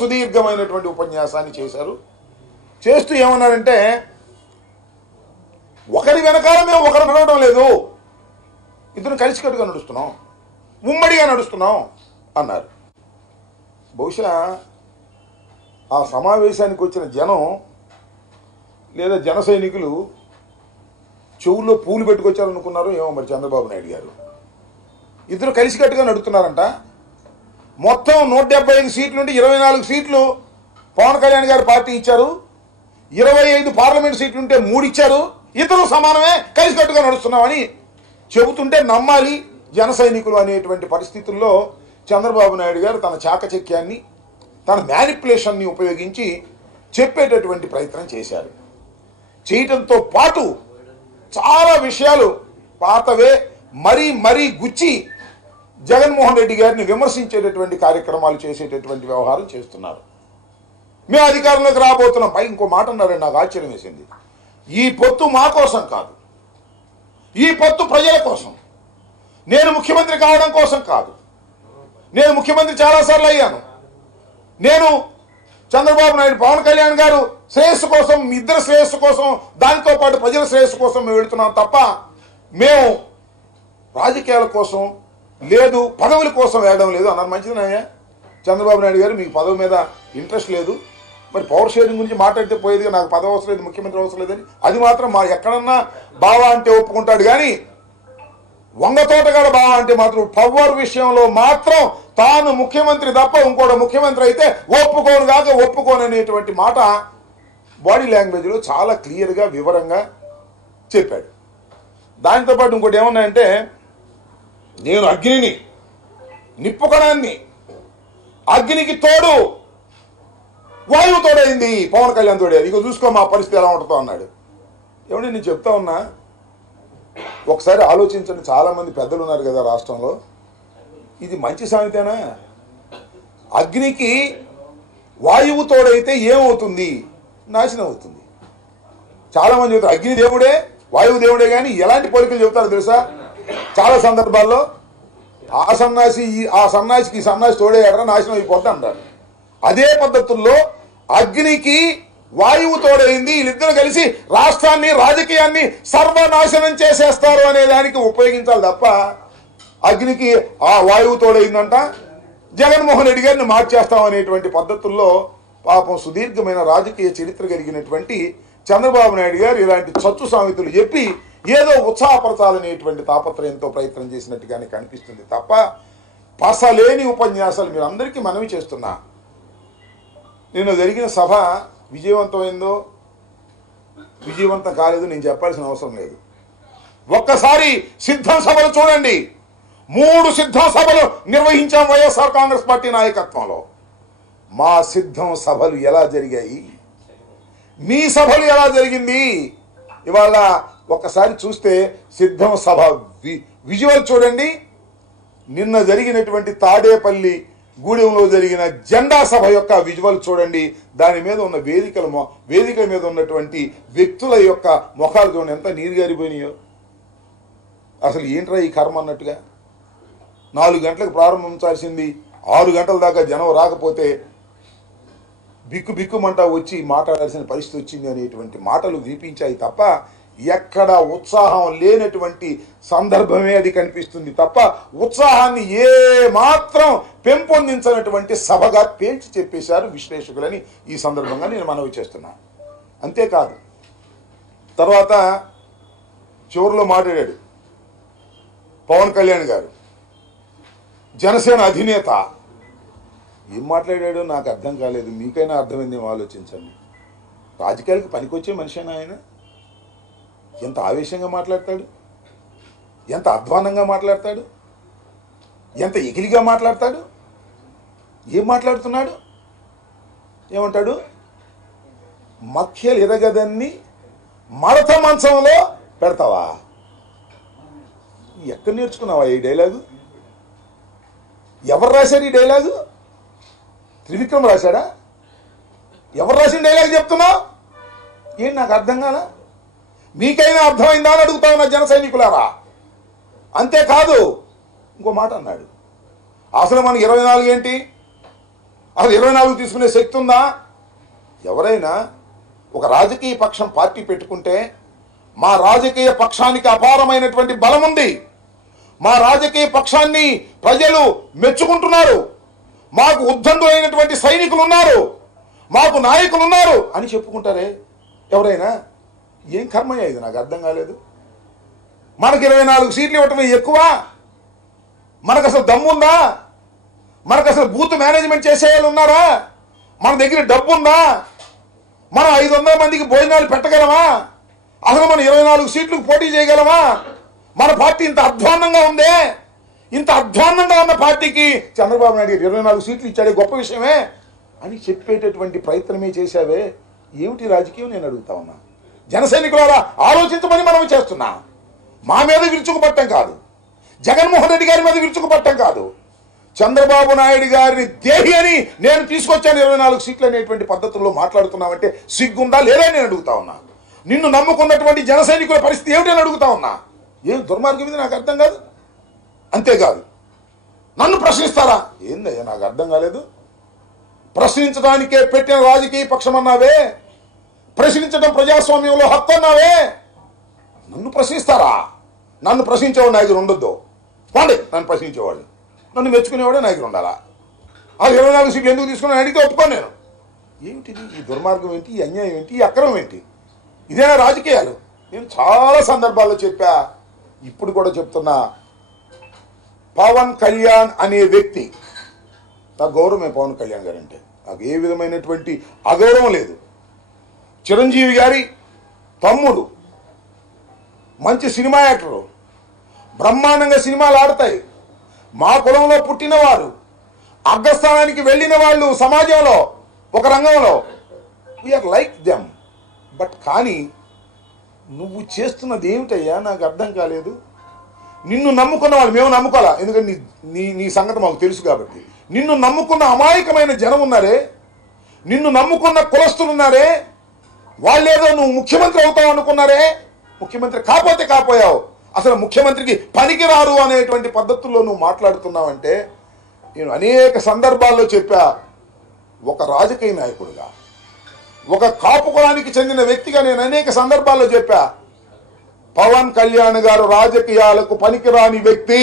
సుదీర్ఘమైనటువంటి ఉపన్యాసాన్ని చేశారు. చేస్తూ ఏమన్నారంటే, ఒకరి వెనకాల మేము ఒకరు నడవడం లేదు, ఇద్దరు కలిసికట్టుగా నడుస్తున్నాం, ఉమ్మడిగా నడుస్తున్నాం అన్నారు. బహుశా ఆ సమావేశానికి వచ్చిన జనం లేదా జన సైనికులు చెవుల్లో పూలు పెట్టుకొచ్చారనుకున్నారు ఏమో మరి చంద్రబాబు నాయుడు గారు. ఇద్దరు కలిసికట్టుగా నడుస్తున్నారంట. మొత్తం 175 సీట్ల నుండి 24 సీట్లు పవన్ కళ్యాణ్ గారు పార్టీ ఇచ్చారు, 25 పార్లమెంట్ సీట్లు ఉంటే 3 ఇచ్చారు, ఇద్దరు సమానమే, కలిసికట్టుగా నడుస్తున్నామని చెబుతుంటే నమ్మాలి జన సైనికులు అనేటువంటి పరిస్థితుల్లో చంద్రబాబు నాయుడు గారు తన చాకచక్యాన్ని, తన మ్యానిపులేషన్ని ఉపయోగించి చెప్పేటటువంటి ప్రయత్నం చేశారు. చేయటంతో పాటు చాలా విషయాలు పాతవే మరీ మరీ గుచ్చి జగన్మోహన్ రెడ్డి గారిని విమర్శించేటటువంటి కార్యక్రమాలు చేసేటటువంటి వ్యవహారం చేస్తున్నారు. మేము అధికారంలోకి రాబోతున్నాం. పై ఇంకో మాట అన్నారండి, నాకు ఆశ్చర్యం వేసింది. ఈ పొత్తు మా కోసం కాదు, ఈ పొత్తు ప్రజల కోసం, నేను ముఖ్యమంత్రి కావడం కోసం కాదు. నేను ముఖ్యమంత్రి చాలాసార్లు అయ్యాను. నేను చంద్రబాబు నాయుడు, పవన్ కళ్యాణ్ గారు శ్రేయస్సు కోసం, ఇద్దరు శ్రేయస్సు కోసం, దానితో పాటు ప్రజల శ్రేయస్సు కోసం మేము వెళుతున్నాం తప్ప మేము రాజకీయాల కోసం లేదు, పదవుల కోసం వేయడం లేదు అన్నారు. మంచిదనయ్యా చంద్రబాబు నాయుడు గారు, మీకు పదవి మీద ఇంట్రెస్ట్ లేదు, మరి పవర్ షేరింగ్ గురించి మాట్లాడితే పోయేది, నాకు పదవి అవసరం లేదు, ముఖ్యమంత్రి అవసరం లేదని. అది మాత్రం మా ఎక్కడన్నా బావా అంటే ఒప్పుకుంటాడు, కానీ వంగతోటగాడ బావా అంటే మాత్రం పవర్ విషయంలో మాత్రం తాను ముఖ్యమంత్రి తప్ప ఇంకోటి ముఖ్యమంత్రి అయితే ఒప్పుకోను కాక ఒప్పుకోను అనేటువంటి మాట బాడీ లాంగ్వేజ్లో చాలా క్లియర్గా వివరంగా చెప్పాడు. దాంతోపాటు ఇంకోటి ఏమన్నాయంటే, నేను అగ్నిని, నిప్పుకణాన్ని, అగ్నికి తోడు వాయువు తోడైంది, పవన్ కళ్యాణ్ తోడేది, ఇక చూసుకో మా పరిస్థితి ఎలా ఉంటుందో అన్నాడు. ఏమంటే నేను చెప్తా ఉన్నా, ఒకసారి ఆలోచించండి. చాలామంది పెద్దలు ఉన్నారు కదా రాష్ట్రంలో, ఇది మంచి సామెతేనా? అగ్నికి వాయువు తోడైతే ఏమవుతుంది? నాశనం అవుతుంది. చాలామంది చెబుతారు అగ్ని దేవుడే, వాయువు దేవుడే, కానీ ఎలాంటి పోలికలు చెబుతారు తెలుసా? చాలా సందర్భాల్లో ఆ సన్నాసికి ఈ సన్నాసి తోడేయడరా నాశనం అయిపోద్ది అంటారు. అదే పద్ధతుల్లో అగ్నికి వాయువు తోడైంది, వీళ్ళిద్దరు కలిసి రాష్ట్రాన్ని, రాజకీయాన్ని సర్వనాశనం చేసేస్తారు అనే దానికి ఉపయోగించాలి తప్ప అగ్నికి ఆ వాయువు తోడైందంట జగన్మోహన్ రెడ్డి గారిని మార్చేస్తాం అనేటువంటి పద్ధతుల్లో పాపం సుదీర్ఘమైన రాజకీయ చరిత్ర కలిగినటువంటి చంద్రబాబు నాయుడు గారు ఇలాంటి చచ్చు సామెతలు చెప్పి ఏదో ఉత్సాహపరచాలనేటువంటి తాపత్రయంతో ప్రయత్నం చేసినట్టుగానే కనిపిస్తుంది తప్ప పసలేని ఉపన్యాసాలు. మీరు అందరికీ మనవి చేస్తున్నా, నిన్న జరిగిన సభ విజయవంతమైందో విజయవంతం కాలేదో నేను చెప్పాల్సిన అవసరం లేదు. ఒక్కసారి సిద్ధం సభలు చూడండి. 3 సిద్ధం సభలు నిర్వహించాం వైఎస్ఆర్ కాంగ్రెస్ పార్టీ నాయకత్వంలో. మా సిద్ధం సభలు ఎలా జరిగాయి, మీ సభలు ఎలా జరిగింది, ఇవాళ ఒక్కసారి చూస్తే సిద్ధం సభ విజువల్ చూడండి. నిన్న జరిగినటువంటి తాడేపల్లి గూడెంలో జరిగిన జెండా సభ యొక్క విజువల్ చూడండి. దాని మీద ఉన్న వేదిక మీద ఉన్నటువంటి వ్యక్తుల యొక్క ముఖాలు చూడండి, ఎంత నీరు గారిపోయినాయో. అసలు ఏంట్రా ఈ కర్మ అన్నట్టుగా. 4 గంటలకు ప్రారంభించాల్సింది 6 గంటల దాకా జనం రాకపోతే బిక్కుమంట వచ్చి మాట్లాడాల్సిన పరిస్థితి వచ్చింది అనేటువంటి మాటలు వినిపించాయి తప్ప ఎక్కడ ఉత్సాహం లేనటువంటి సందర్భమే అది కనిపిస్తుంది తప్ప ఉత్సాహాన్ని ఏ మాత్రం పెంపొందించినటువంటి సభగా పేల్చి చెప్పేశారు విశ్లేషకులని ఈ సందర్భంగా నేను మనవి చేస్తున్నా. అంతేకాదు, తర్వాత చివరిలో మాట్లాడాడు పవన్ కళ్యాణ్ గారు, జనసేన అధినేత. ఏం మాట్లాడాడో నాకు అర్థం కాలేదు, మీకైనా అర్థమైందేమో ఆలోచించండి. రాజకీయాలకు పనికొచ్చే మనిషినా ఆయన? ఎంత ఆవేశంగా మాట్లాడతాడు, ఎంత అధ్వానంగా మాట్లాడతాడు, ఎంత ఎగిలిగా మాట్లాడతాడు. ఏం మాట్లాడుతున్నాడు? ఏమంటాడు? మఖ్యలు ఎదగదన్ని మడత మంచంలో పెడతావా? ఎక్కడ నేర్చుకున్నావా ఈ డైలాగు? ఎవరు రాశారు ఈ డైలాగు? త్రివిక్రమ్ రాశాడా? ఎవరు రాసిన డైలాగ్ చెప్తున్నావు? ఏంటి నాకు అర్థం కాదా? మీకైనా అర్థమైందా అని అడుగుతా ఉన్నా జన సైనికులారా. అంతేకాదు, ఇంకో మాట అన్నాడు, అసలు మనకి 24 ఏంటి, అది 24 తీసుకునే శక్తి ఉందా? ఎవరైనా ఒక రాజకీయ పక్షం పార్టీ పెట్టుకుంటే మా రాజకీయ పక్షానికి అపారమైనటువంటి బలం ఉంది, మా రాజకీయ పక్షాన్ని ప్రజలు మెచ్చుకుంటున్నారు, మాకు ఉద్దండులైనటువంటి సైనికులు ఉన్నారు, మాకు నాయకులు ఉన్నారు అని చెప్పుకుంటారే ఎవరైనా. ఏం కర్మయ్య ఇది? నాకు అర్థం కాలేదు. మనకు 24 సీట్లు ఇవ్వటమే ఎక్కువ? మనకు అసలు దమ్ముందా? మనకు అసలు బూత్ మేనేజ్మెంట్ చేసే వాళ్ళు ఉన్నారా? మన దగ్గర డబ్బు ఉందా? మనం 500 మందికి భోజనాలు పెట్టగలమా? అసలు మనం 24 సీట్లకు పోటీ చేయగలమా? మన పార్టీ ఇంత అధ్వాన్నంగా ఉందే. ఇంత అధ్వాన్నంగా ఉన్న పార్టీకి చంద్రబాబు నాయుడు 24 సీట్లు ఇచ్చాడే గొప్ప విషయమే అని చెప్పేటటువంటి ప్రయత్నమే చేశావే. ఏమిటి రాజకీయం నేను అడుగుతా ఉన్నా. జన సైనికులారా ఆలోచించమని మనం చేస్తున్నా. మా మీద విరుచుకుపట్టం కాదు, జగన్మోహన్ రెడ్డి గారి మీద విరుచుకుపట్టం కాదు, చంద్రబాబు నాయుడు గారిని దేహి అని నేను తీసుకొచ్చాను 24 సీట్లు అనేటువంటి పద్ధతుల్లో మాట్లాడుతున్నామంటే సిగ్గుందా లేదా నేను అడుగుతా ఉన్నా. నిన్ను నమ్ముకున్నటువంటి జన సైనికుల పరిస్థితి ఏమిటని అడుగుతా ఉన్నా. ఏం దుర్మార్గం ఇది? నాకు అర్థం కాదు. అంతేకాదు నన్ను ప్రశ్నిస్తారా? ఏందయ్యా నాకు అర్థం కాలేదు. ప్రశ్నించడానికే పెట్టిన రాజకీయ పక్షం అన్నావే, ప్రశ్నించడం ప్రజాస్వామ్యంలో హక్కు అన్నావే, నన్ను ప్రశ్నిస్తారా? నన్ను ప్రశ్నించేవాడు నాయకుడు ఉండొద్దు. వాడే నన్ను ప్రశ్నించేవాడు, నన్ను మెచ్చుకునేవాడే నాయకుడు ఉండాలా. ఆ 24 సీట్లు ఎందుకు తీసుకుని అడిగితే ఒప్పుకోను నేను. ఏమిటిది? ఈ దుర్మార్గం ఏంటి? ఈ అన్యాయం ఏంటి? ఈ అక్రమం ఏంటి? ఇదేనా రాజకీయాలు? నేను చాలా సందర్భాల్లో చెప్పా, ఇప్పుడు కూడా చెప్తున్నా. పవన్ కళ్యాణ్ అనే వ్యక్తి, నాకు గౌరవమే పవన్ కళ్యాణ్ గారు అంటే, నాకు ఏ విధమైనటువంటి అగౌరవం లేదు. చిరంజీవి గారి తమ్ముడు, మంచి సినిమా యాక్టరు, బ్రహ్మాండంగా సినిమాలు ఆడతాయి. మా కులంలో పుట్టినవారు, అగ్రస్థానానికి వెళ్ళిన వాళ్ళు సమాజంలో ఒక రంగంలో, వీఆర్ లైక్ దెమ్. బట్ కానీ నువ్వు చేస్తున్నది ఏమిటయ్యా నాకు అర్థం కాలేదు. నిన్ను నమ్ముకున్న వాళ్ళు, మేము నమ్ముకోవాలా, ఎందుకంటే నీ సంగతి మాకు తెలుసు కాబట్టి. నిన్ను నమ్ముకున్న అమాయకమైన జనం ఉన్నారే, నిన్ను నమ్ముకున్న కులస్తులు ఉన్నారే, వాళ్ళేదో నువ్వు ముఖ్యమంత్రి అవుతావు అనుకున్నారే. ముఖ్యమంత్రి కాకపోతే కాపోయావు, అసలు ముఖ్యమంత్రికి పనికిరారు అనేటువంటి పద్ధతుల్లో నువ్వు మాట్లాడుతున్నావంటే, నేను అనేక సందర్భాల్లో చెప్పా, ఒక రాజకీయ నాయకుడిగా, ఒక కాపు కులానికి చెందిన వ్యక్తిగా నేను అనేక సందర్భాల్లో చెప్పా, పవన్ కళ్యాణ్ గారు రాజకీయాలకు పనికిరాని వ్యక్తి.